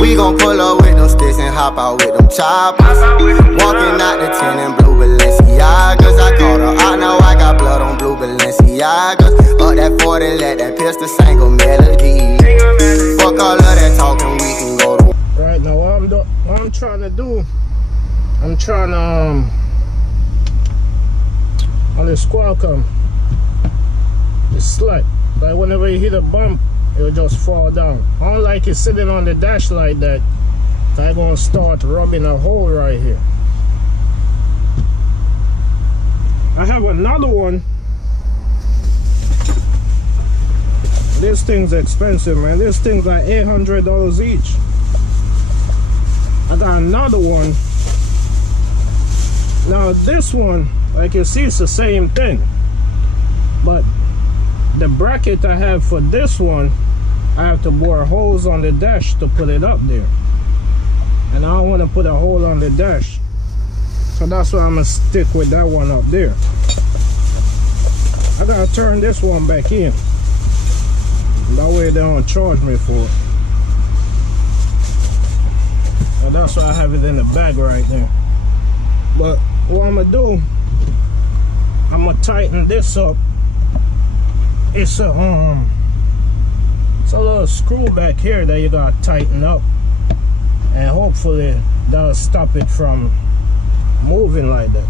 We gon' pull up with them sticks and hop out with them choppers. Walking out the 10 in blue Balenciagas. I caught her out, now I got blood on blue Balenciagas. Up that 40, let that pistol sing a melody. Fuck all of that talking, we can go to. Right now, what I'm trying to do, I'm trying to on the Qualcomm, it's slack. Like whenever you hit a bump, it'll just fall down. I don't like it sitting on the dash like that. I'm gonna start rubbing a hole right here. I have another one. This thing's expensive, man. This thing's like $800 each. I got another one. Now this one, like you see, it's the same thing, but the bracket I have for this one, I have to bore holes on the dash to put it up there, and I don't want to put a hole on the dash, so that's why I'm gonna stick with that one up there. I gotta turn this one back in, that way they don't charge me for it. And that's why I have it in the bag right there. But what I'm gonna do, I'm gonna tighten this up. It's a little screw back here that you gotta tighten up, and hopefully that'll stop it from moving like that.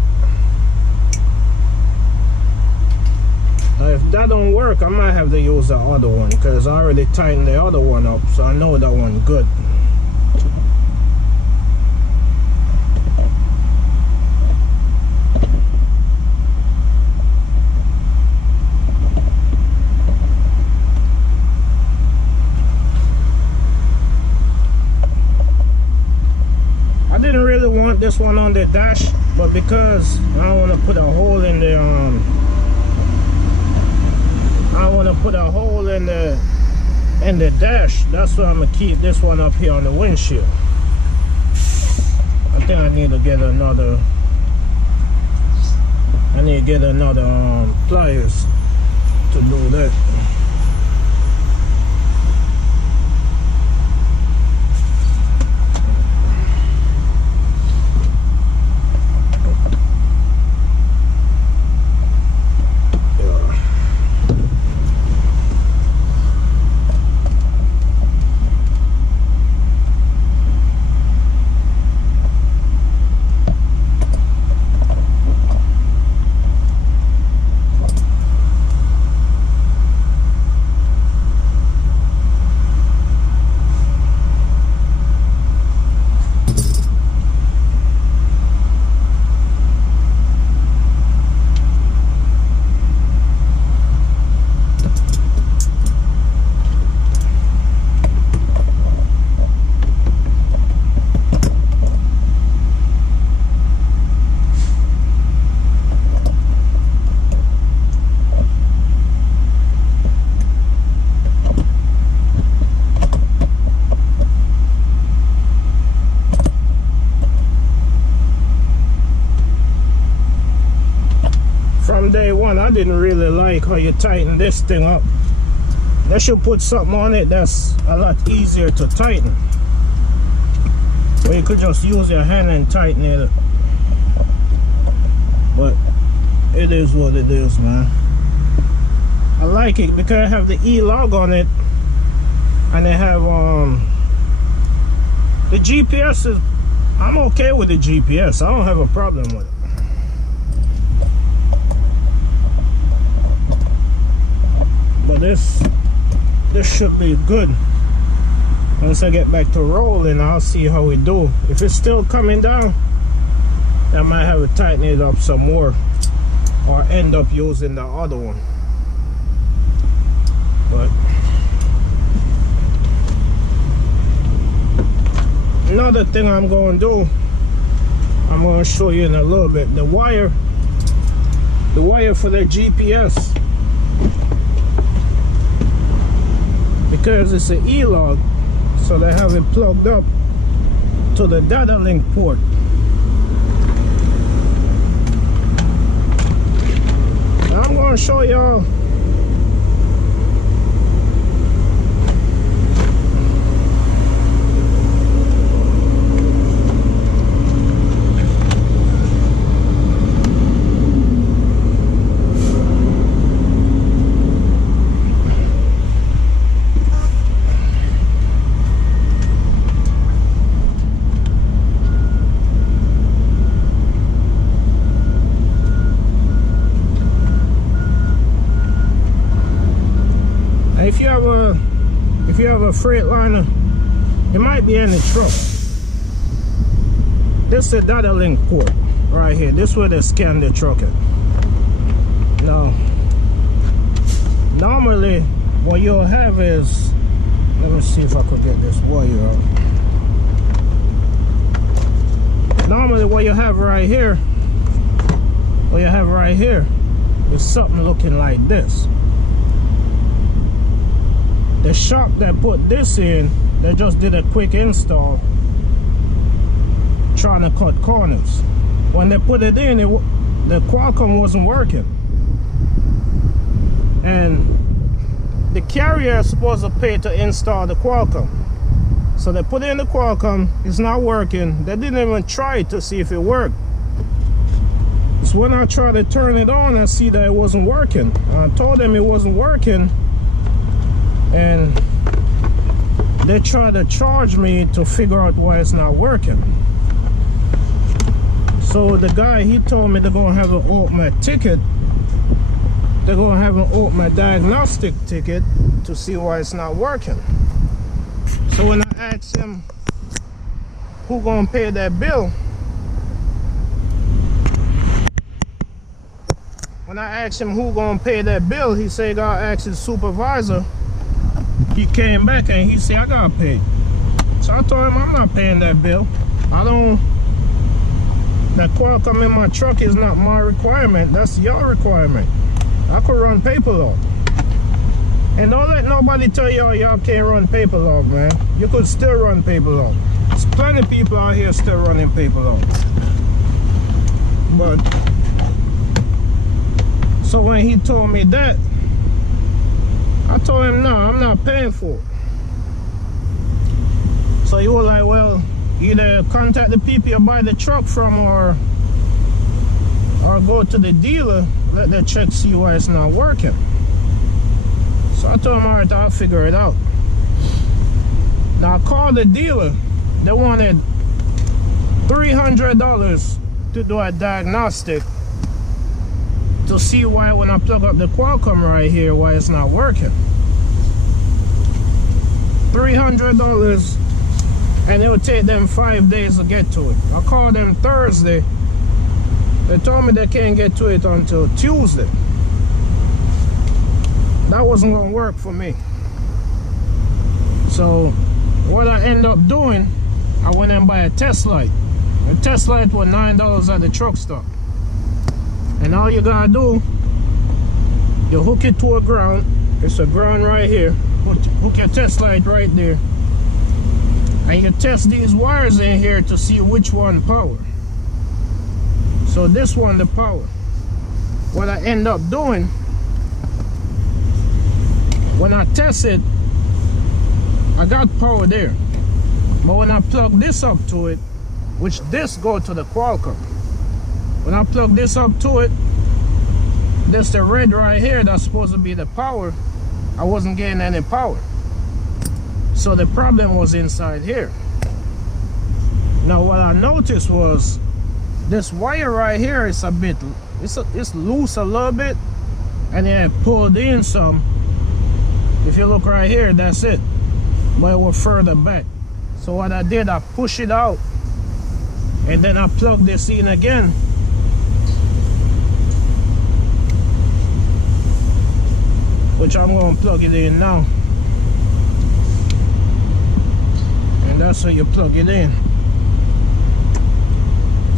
Now if that don't work, I might have to use the other one, because I already tightened the other one up, so I know that one good. This one on the dash, but because I don't want to put a hole in the dash, that's why I'm gonna keep this one up here on the windshield. I think I need to get another pliers to do that. Day one, I didn't really like how you tighten this thing up. They should put something on it that's a lot easier to tighten, or you could just use your hand and tighten it. But it is what it is, man. I like it because I have the E-log on it, and they have the GPS is, I'm okay with the GPS. I don't have a problem with it. But this should be good. Once I get back to rolling, I'll see how we do. If it's still coming down, I might have to tighten it up some more, or end up using the other one. But another thing I'm going to do, I'm going to show you in a little bit, the wire for the GPS. Because it's an E-log, so they have it plugged up to the data link port. Now I'm going to show y'all a Freightliner. It might be any truck. This is the data link port right here. This is where they scan the truck at. Now, normally what you'll have is, let me see if I could get this wire out. Normally what you have right here, is something looking like this. The shop that put this in, they just did a quick install trying to cut corners. When they put it in, the Qualcomm wasn't working. And the carrier is supposed to pay to install the Qualcomm. So they put in the Qualcomm, it's not working. They didn't even try to see if it worked. So when I tried to turn it on, I see that it wasn't working. I told them it wasn't working, and they tried to charge me to figure out why it's not working. So the guy, he told me they're gonna have an ultimate ticket. They're gonna have an ultimate diagnostic ticket to see why it's not working. So when I asked him who gonna pay that bill, he said he gotta ask his supervisor. He came back and he said I gotta pay. So I told him I'm not paying that bill. That Qualcomm in my truck is not my requirement, that's your requirement. I could run paper log. And don't let nobody tell y'all can't run paper log, man. You could still run paper log. There's plenty of people out here still running paper log. But so when he told me that, I told him no, I'm not paying for it. So he was like, well, either contact the people you buy the truck from or go to the dealer, let them check, see why it's not working. So I told him, all right, I'll figure it out. Now I called the dealer. They wanted $300 to do a diagnostic to see why when I plug up the Qualcomm right here, why it's not working. $300, and it would take them 5 days to get to it. I called them Thursday. They told me they can't get to it until Tuesday. That wasn't gonna work for me. So what I ended up doing, I went and buy a test light. The test light was $9 at the truck stop. And all you gotta do, you hook it to a ground. It's a ground right here. Hook your test light right there. And you test these wires in here to see which one power. So this one the power. What I end up doing, when I test it, I got power there. But when I plug this up to it, which this go to the Qualcomm. When I plug this up to it, this the red right here that's supposed to be the power. I wasn't getting any power. So the problem was inside here. Now what I noticed was this wire right here is a bit, it's loose a little bit, and then I pulled in some. If you look right here, that's it. But it was further back. So what I did, I push it out, and then I plug this in again. Which I'm going to plug it in now. And that's how you plug it in.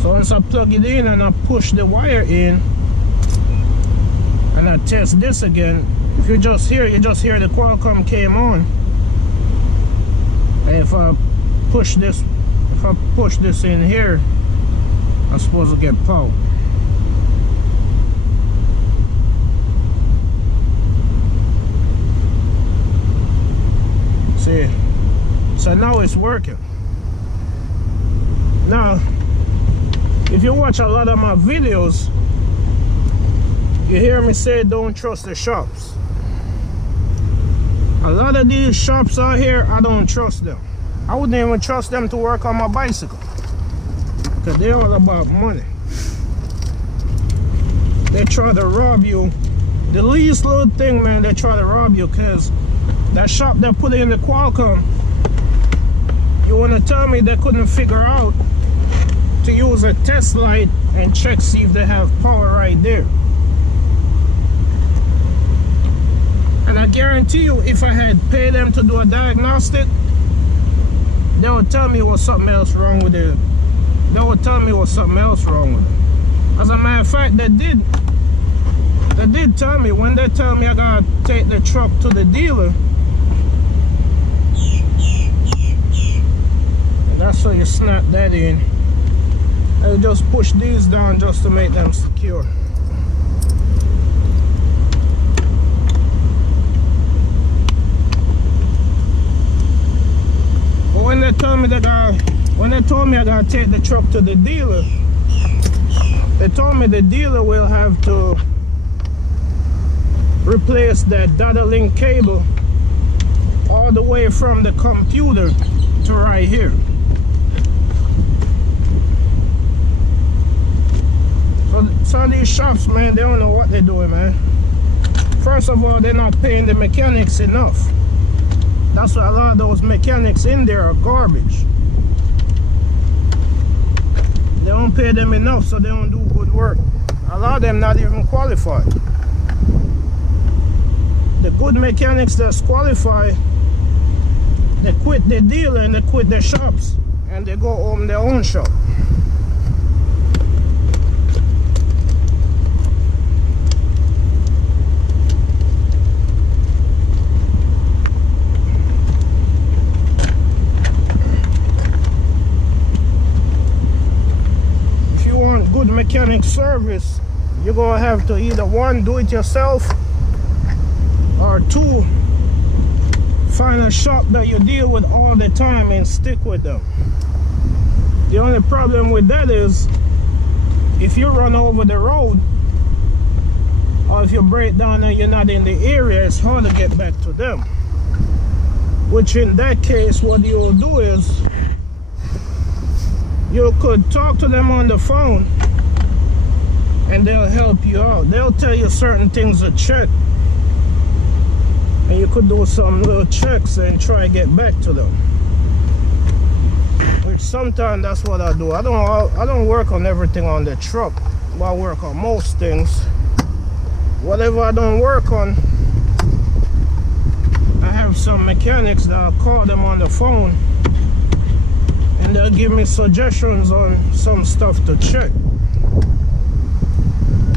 So once I plug it in and I push the wire in and I test this again, if you just hear the Qualcomm came on. And if I push this in here, I'm supposed to get power. See, so now it's working. Now, if you watch a lot of my videos, you hear me say don't trust the shops. A lot of these shops out here, I don't trust them. I wouldn't even trust them to work on my bicycle, because they're all about money. They try to rob you. The least little thing, man, they try to rob you, because that shop that put in the Qualcomm, you want to tell me they couldn't figure out to use a test light and check, see if they have power right there? And I guarantee you, if I had paid them to do a diagnostic, they would tell me what's something else wrong with it. They would tell me what's something else wrong with it. As a matter of fact, they did tell me. When they tell me I gotta take the truck to the dealer, and that's how you snap that in. And just push these down just to make them secure. But when they told me I gotta take the truck to the dealer, they told me the dealer will have to replace that data link cable all the way from the computer to right here. So some of these shops, man, they don't know what they're doing, man. First of all, they're not paying the mechanics enough. That's why a lot of those mechanics in there are garbage. They don't pay them enough, so they don't do good work. A lot of them not even qualified. The good mechanics that's qualified, they quit the dealer and they quit their shops and they go own their own shop. If you want good mechanic service, you're gonna have to either one, do it yourself, or two, find a shop that you deal with all the time and stick with them. The only problem with that is if you run over the road or if you break down and you're not in the area, it's hard to get back to them. Which in that case, what you'll do is you could talk to them on the phone and they'll help you out. They'll tell you certain things to check, and you could do some little checks and try to get back to them. Which sometimes that's what I do. I don't work on everything on the truck, but I work on most things. Whatever I don't work on, I have some mechanics that I'll call them on the phone and they'll give me suggestions on some stuff to check,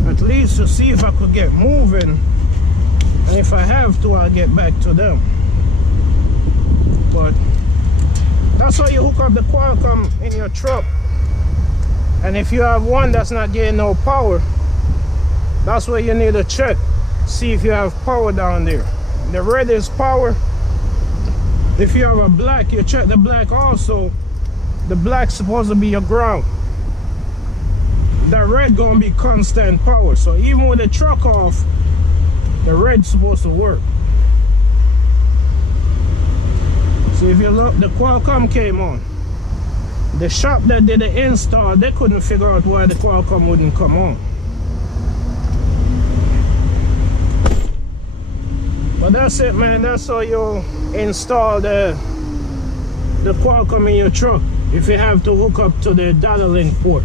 at least to see if I could get moving. And if I have to, I'll get back to them. But that's how you hook up the Qualcomm in your truck. And if you have one that's not getting no power, that's where you need to check. See if you have power down there. The red is power. If you have a black, you check the black also. The black's supposed to be your ground. That red gonna be constant power. So even with the truck off, the red's supposed to work. So if you look, the Qualcomm came on. The shop that did the install, they couldn't figure out why the Qualcomm wouldn't come on. But that's it, man. That's how you install the Qualcomm in your truck if you have to hook up to the data link port.